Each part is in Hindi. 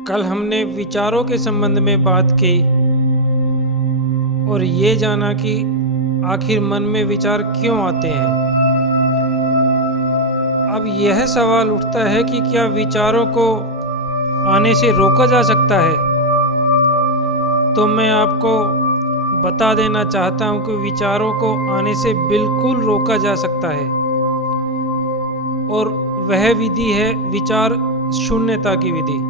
कल हमने विचारों के संबंध में बात की और ये जाना कि आखिर मन में विचार क्यों आते हैं। अब यह सवाल उठता है कि क्या विचारों को आने से रोका जा सकता है। तो मैं आपको बता देना चाहता हूं कि विचारों को आने से बिल्कुल रोका जा सकता है, और वह विधि है विचार शून्यता की विधि।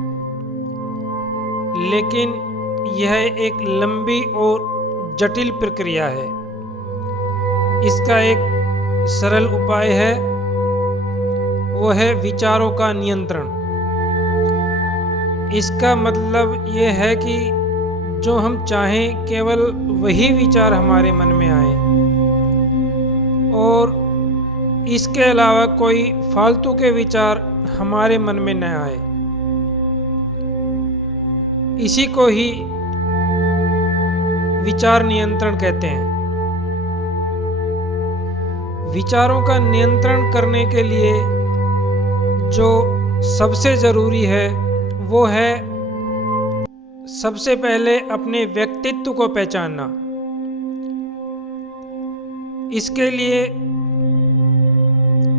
लेकिन यह एक लंबी और जटिल प्रक्रिया है। इसका एक सरल उपाय है, वो है विचारों का नियंत्रण। इसका मतलब यह है कि जो हम चाहें केवल वही विचार हमारे मन में आए और इसके अलावा कोई फालतू के विचार हमारे मन में न आए। इसी को ही विचार नियंत्रण कहते हैं। विचारों का नियंत्रण करने के लिए जो सबसे जरूरी है वो है सबसे पहले अपने व्यक्तित्व को पहचानना। इसके लिए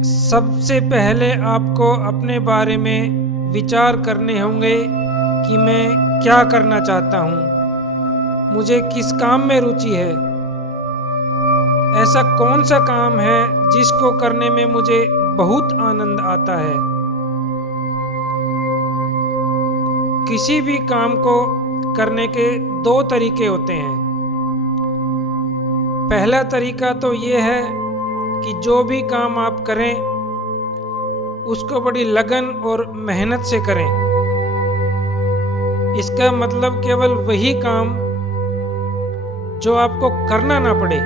सबसे पहले आपको अपने बारे में विचार करने होंगे कि मैं क्या करना चाहता हूँ, मुझे किस काम में रुचि है, ऐसा कौन सा काम है जिसको करने में मुझे बहुत आनंद आता है। किसी भी काम को करने के दो तरीके होते हैं। पहला तरीका तो ये है कि जो भी काम आप करें उसको बड़ी लगन और मेहनत से करें। इसका मतलब केवल वही काम जो आपको करना ना पड़े,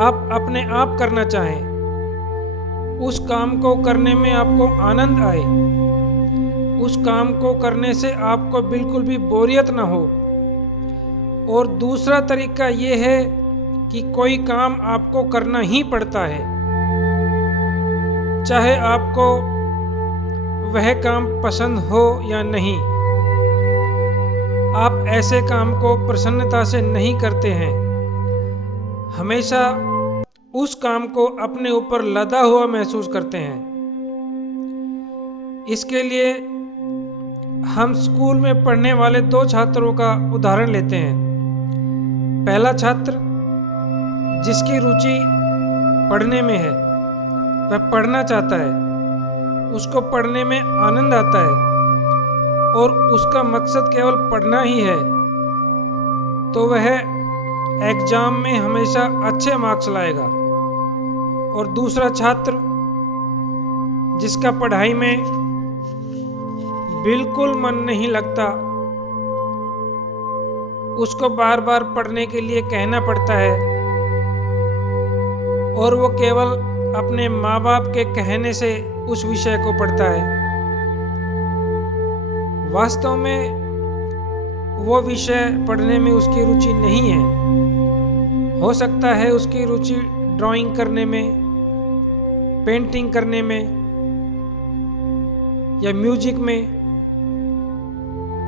आप अपने आप करना चाहें, उस काम को करने में आपको आनंद आए, उस काम को करने से आपको बिल्कुल भी बोरियत ना हो। और दूसरा तरीका ये है कि कोई काम आपको करना ही पड़ता है, चाहे आपको वह काम पसंद हो या नहीं। आप ऐसे काम को प्रसन्नता से नहीं करते हैं, हमेशा उस काम को अपने ऊपर लदा हुआ महसूस करते हैं। इसके लिए हम स्कूल में पढ़ने वाले दो छात्रों का उदाहरण लेते हैं। पहला छात्र जिसकी रुचि पढ़ने में है, वह पढ़ना चाहता है, उसको पढ़ने में आनंद आता है और उसका मकसद केवल पढ़ना ही है, तो वह एग्जाम में हमेशा अच्छे मार्क्स लाएगा। और दूसरा छात्र जिसका पढ़ाई में बिल्कुल मन नहीं लगता, उसको बार बार पढ़ने के लिए कहना पड़ता है और वो केवल अपने माँ बाप के कहने से उस विषय को पढ़ता है। वास्तव में वो विषय पढ़ने में उसकी रुचि नहीं है। हो सकता है उसकी रुचि ड्राइंग करने में, पेंटिंग करने में, या म्यूजिक में,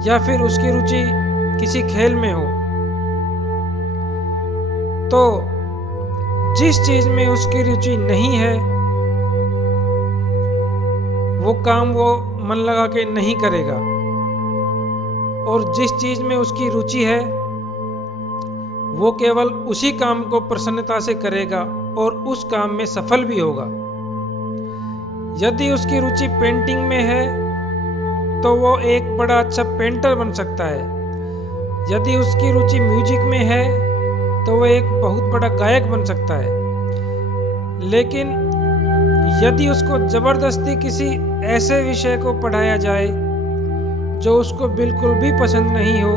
या फिर उसकी रुचि किसी खेल में हो। तो जिस चीज में उसकी रुचि नहीं है वो काम वो मन लगा के नहीं करेगा, और जिस चीज में उसकी रुचि है वो केवल उसी काम को प्रसन्नता से करेगा और उस काम में सफल भी होगा। यदि उसकी रुचि पेंटिंग में है तो वो एक बड़ा अच्छा पेंटर बन सकता है। यदि उसकी रुचि म्यूजिक में है तो वो एक बहुत बड़ा गायक बन सकता है। लेकिन यदि उसको जबरदस्ती किसी ऐसे विषय को पढ़ाया जाए जो उसको बिल्कुल भी पसंद नहीं हो,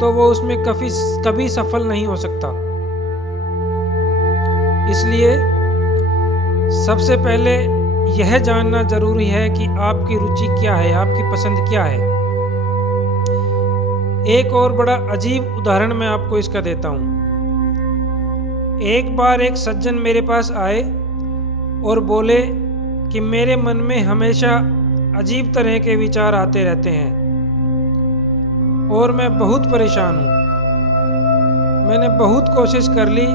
तो वो उसमें कभी सफल नहीं हो सकता। इसलिए सबसे पहले यह जानना जरूरी है कि आपकी रुचि क्या है, आपकी पसंद क्या है। एक और बड़ा अजीब उदाहरण मैं आपको इसका देता हूं। एक बार एक सज्जन मेरे पास आए और बोले कि मेरे मन में हमेशा अजीब तरह के विचार आते रहते हैं और मैं बहुत परेशान हूँ। मैंने बहुत कोशिश कर ली,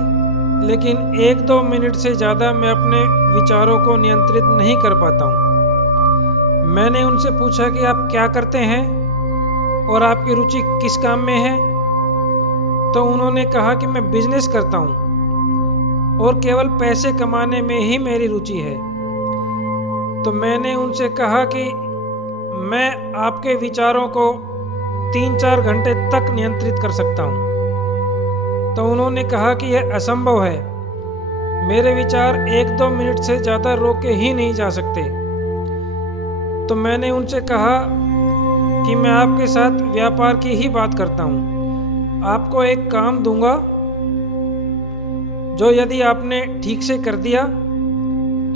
लेकिन 1-2 मिनट से ज़्यादा मैं अपने विचारों को नियंत्रित नहीं कर पाता हूँ। मैंने उनसे पूछा कि आप क्या करते हैं और आपकी रुचि किस काम में है? तो उन्होंने कहा कि मैं बिजनेस करता हूँ और केवल पैसे कमाने में ही मेरी रुचि है। तो मैंने उनसे कहा कि मैं आपके विचारों को 3-4 घंटे तक नियंत्रित कर सकता हूँ। तो उन्होंने कहा कि यह असंभव है, मेरे विचार 1-2 मिनट से ज़्यादा रोके ही नहीं जा सकते। तो मैंने उनसे कहा कि मैं आपके साथ व्यापार की ही बात करता हूँ। आपको एक काम दूंगा जो यदि आपने ठीक से कर दिया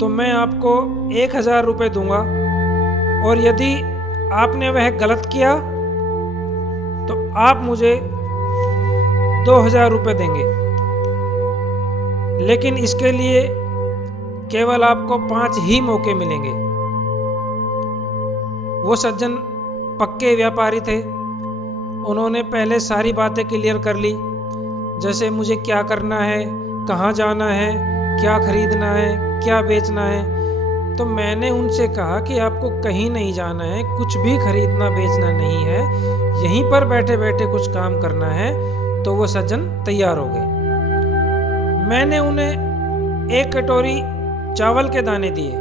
तो मैं आपको 1000 रुपये दूंगा, और यदि आपने वह गलत किया तो आप मुझे 2000 रुपये देंगे। लेकिन इसके लिए केवल आपको 5 ही मौके मिलेंगे। वो सज्जन पक्के व्यापारी थे। उन्होंने पहले सारी बातें क्लियर कर ली, जैसे मुझे क्या करना है, कहाँ जाना है, क्या खरीदना है, क्या बेचना है। तो मैंने उनसे कहा कि आपको कहीं नहीं जाना है, कुछ भी खरीदना बेचना नहीं है, यहीं पर बैठे बैठे कुछ काम करना है। तो वो सज्जन तैयार हो गए। मैंने उन्हें 1 कटोरी चावल के दाने दिए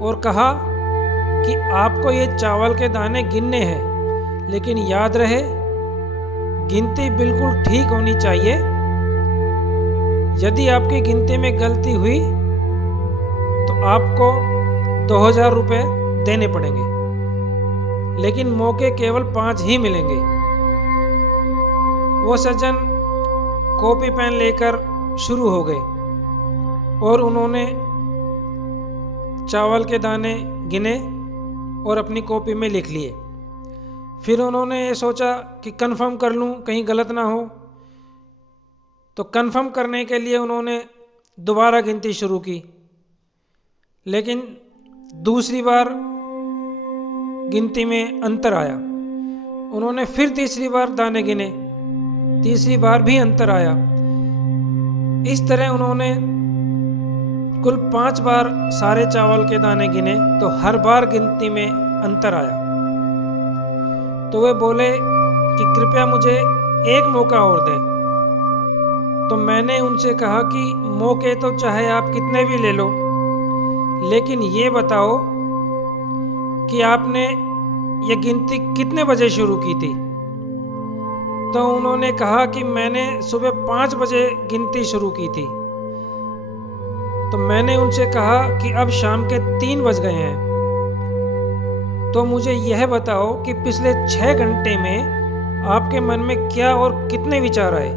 और कहा कि आपको ये चावल के दाने गिनने हैं, लेकिन याद रहे गिनती बिल्कुल ठीक होनी चाहिए। यदि आपकी गिनती में गलती हुई तो आपको 2000 रुपये देने पड़ेंगे, लेकिन मौके केवल 5 ही मिलेंगे। वो सज्जन कॉपी पेन लेकर शुरू हो गए और उन्होंने चावल के दाने गिने और अपनी कॉपी में लिख लिए। फिर उन्होंने ये सोचा कि कंफर्म कर लूं, कहीं गलत ना हो। तो कंफर्म करने के लिए उन्होंने दोबारा गिनती शुरू की, लेकिन दूसरी बार गिनती में अंतर आया। उन्होंने फिर तीसरी बार दाने गिने, तीसरी बार भी अंतर आया। इस तरह उन्होंने कुल 5 बार सारे चावल के दाने गिने, तो हर बार गिनती में अंतर आया। तो वे बोले कि कृपया मुझे 1 मौका और दें। तो मैंने उनसे कहा कि मौके तो चाहे आप कितने भी ले लो, लेकिन ये बताओ कि आपने ये गिनती कितने बजे शुरू की थी। तो उन्होंने कहा कि मैंने सुबह 5 बजे गिनती शुरू की थी। तो मैंने उनसे कहा कि अब शाम के 3 बज गए हैं, तो मुझे यह बताओ कि पिछले 6 घंटे में आपके मन में क्या और कितने विचार आए।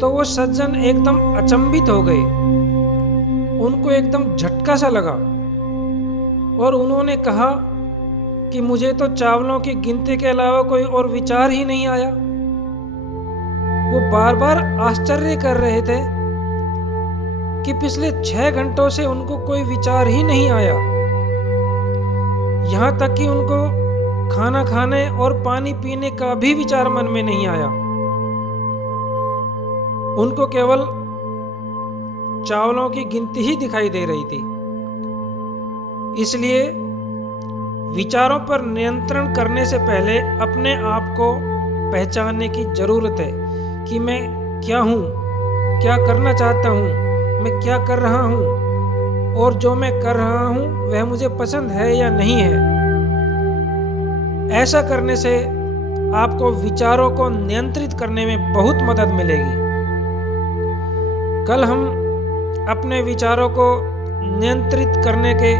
तो वो सज्जन एकदम अचंभित हो गए, उनको एकदम झटका सा लगा और उन्होंने कहा कि मुझे तो चावलों की गिनती के अलावा कोई और विचार ही नहीं आया। वो बार बार आश्चर्य कर रहे थे कि पिछले 6 घंटों से उनको कोई विचार ही नहीं आया। यहाँ तक कि उनको खाना खाने और पानी पीने का भी विचार मन में नहीं आया। उनको केवल चावलों की गिनती ही दिखाई दे रही थी। इसलिए विचारों पर नियंत्रण करने से पहले अपने आप को पहचानने की जरूरत है कि मैं क्या हूँ, क्या करना चाहता हूँ, मैं क्या कर रहा हूँ, और जो मैं कर रहा हूँ वह मुझे पसंद है या नहीं है। ऐसा करने से आपको विचारों को नियंत्रित करने में बहुत मदद मिलेगी। कल हम अपने विचारों को नियंत्रित करने के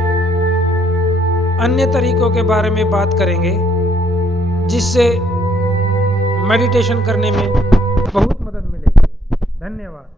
अन्य तरीकों के बारे में बात करेंगे, जिससे मेडिटेशन करने में बहुत मदद मिलेगी। धन्यवाद।